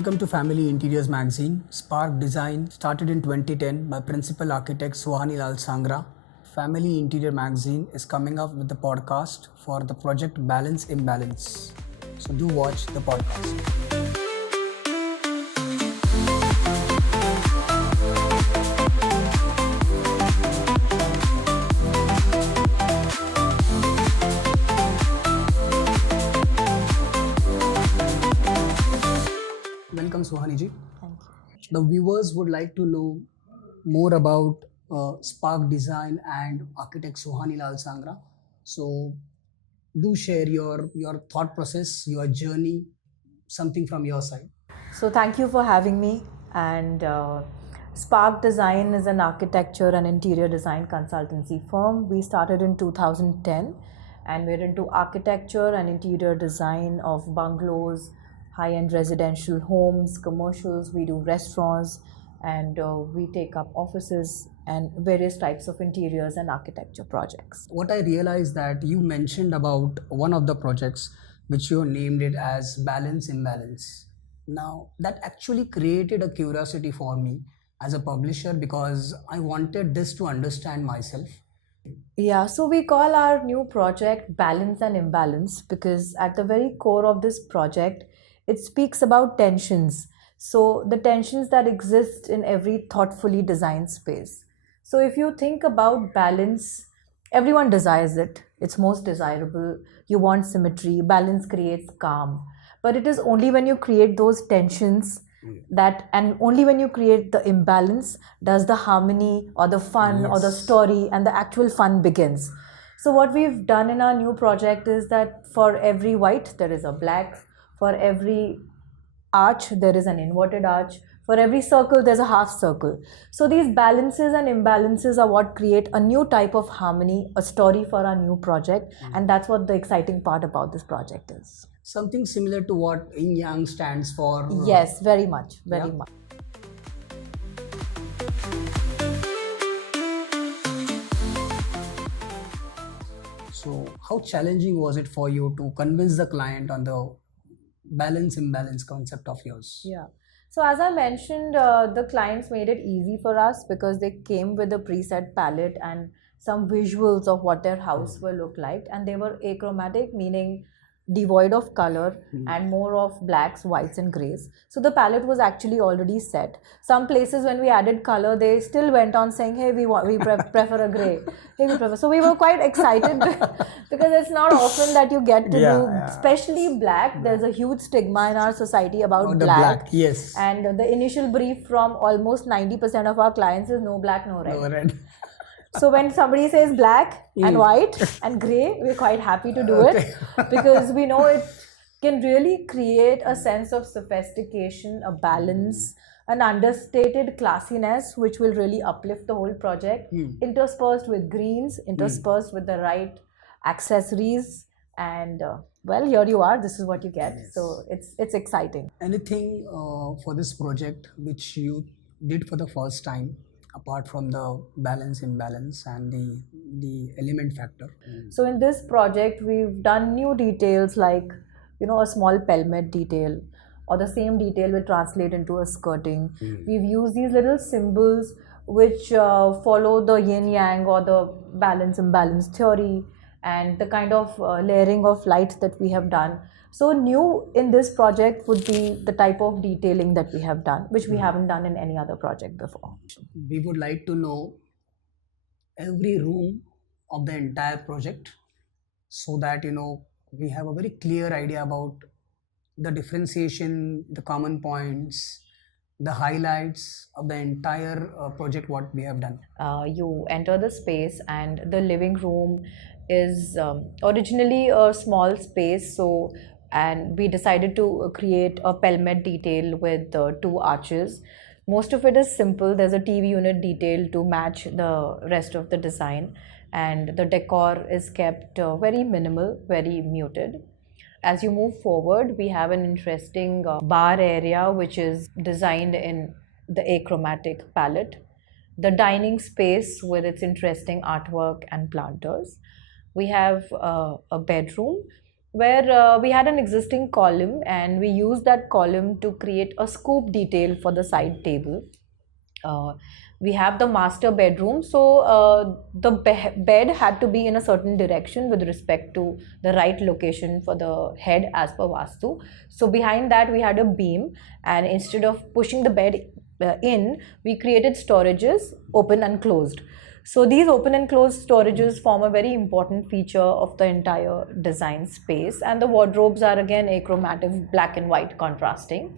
Welcome to Family Interiors Magazine. Sparc Design started in 2010 by principal architect Suhani Lal Sanghra. Family Interior Magazine is coming up with the podcast for the project Balance ImBalance. So do watch the podcast. Welcome Suhani ji. Thank you. The viewers would like to know more about Sparc Design and architect Suhani Lal Sanghra. So do share your thought process, your journey, something from your side. So thank you for having me. And Sparc Design is an architecture and interior design consultancy firm. We started in 2010 and we're into architecture and interior design of bungalows, high-end residential homes, commercials. We do restaurants, and we take up offices and various types of interiors and architecture projects. What I realized that you mentioned about one of the projects which you named it as Balance ImBalance. Now that actually created a curiosity for me as a publisher because I wanted this to understand myself. Yeah, so we call our new project Balance and ImBalance because at the very core of this project, it speaks about tensions. So the tensions that exist in every thoughtfully designed space. So if you think about balance, everyone desires it. It's most desirable. You want symmetry. Balance creates calm. But it is only when you create those tensions and only when you create the imbalance does the harmony or the fun or the story and the actual fun begins. So what we've done in our new project is that for every white, there is a black. For every arch, there is an inverted arch. For every circle, there's a half circle. So these balances and imbalances are what create a new type of harmony, a story for our new project. And that's what the exciting part about this project is. Something similar to what Yin Yang stands for. Yes, very much, very much. So how challenging was it for you to convince the client on the balance imbalance concept of yours? Yeah. So as I mentioned, the clients made it easy for us because they came with a preset palette and some visuals of what their house will look like, and they were achromatic, meaning devoid of color and more of blacks, whites and grays. So the palette was actually already set. Some places when we added color, they still went on saying, hey, we prefer a gray. Hey, we prefer. So we were quite excited because it's not often that you get to do, especially black. There's a huge stigma in our society about black. Yes. And the initial brief from almost 90% of our clients is no black, no red. No red. So when somebody says black and white and grey, we're quite happy to do it because we know it can really create a sense of sophistication, a balance, an understated classiness, which will really uplift the whole project, interspersed with greens, interspersed with the right accessories. And well, here you are. This is what you get. Yes. So it's exciting. Anything for this project which you did for the first time, apart from the balance imbalance and the element factor? So in this project, we've done new details like, a small pelmet detail, or the same detail will translate into a skirting. We've used these little symbols which follow the yin yang or the balance imbalance theory, and the kind of layering of light that we have done. So new in this project would be the type of detailing that we have done, which we haven't done in any other project before. We would like to know every room of the entire project so that, we have a very clear idea about the differentiation, the common points, the highlights of the entire project, what we have done. You enter the space and the living room is originally a small space. And we decided to create a pelmet detail with 2 arches. Most of it is simple. There's a TV unit detail to match the rest of the design, and the decor is kept very minimal, very muted. As you move forward, we have an interesting bar area which is designed in the achromatic palette. The dining space with its interesting artwork and planters. We have a bedroom where we had an existing column and we used that column to create a scoop detail for the side table. uh, we have the master bedroom, so the bed had to be in a certain direction with respect to the right location for the head as per vastu. So behind that we had a beam, and instead of pushing the bed in, we created storages, open and closed. So these open and closed storages form a very important feature of the entire design space, and the wardrobes are again achromatic, black and white contrasting.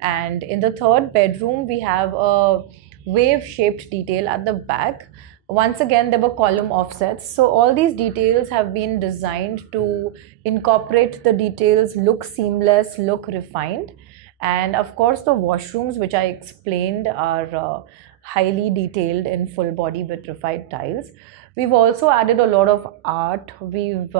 And in the third bedroom we have a wave shaped detail at the back. Once again there were column offsets, so all these details have been designed to incorporate the details, look seamless, look refined. And of course the washrooms, which I explained, are highly detailed in full body vitrified tiles. We've also added a lot of art. We've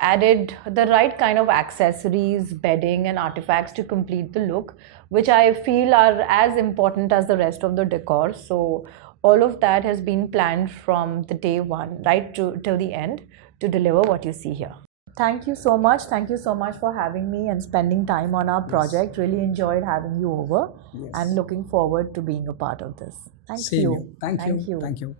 added the right kind of accessories, bedding, and artifacts to complete the look, which I feel are as important as the rest of the decor. So, all of that has been planned from the day one right to till the end to deliver what you see here. Thank you so much. Thank you so much for having me and spending time on our project. Really enjoyed having you over, Yes. and looking forward to being a part of this. Thank Same you. you. Thank Thank you. you. Thank you.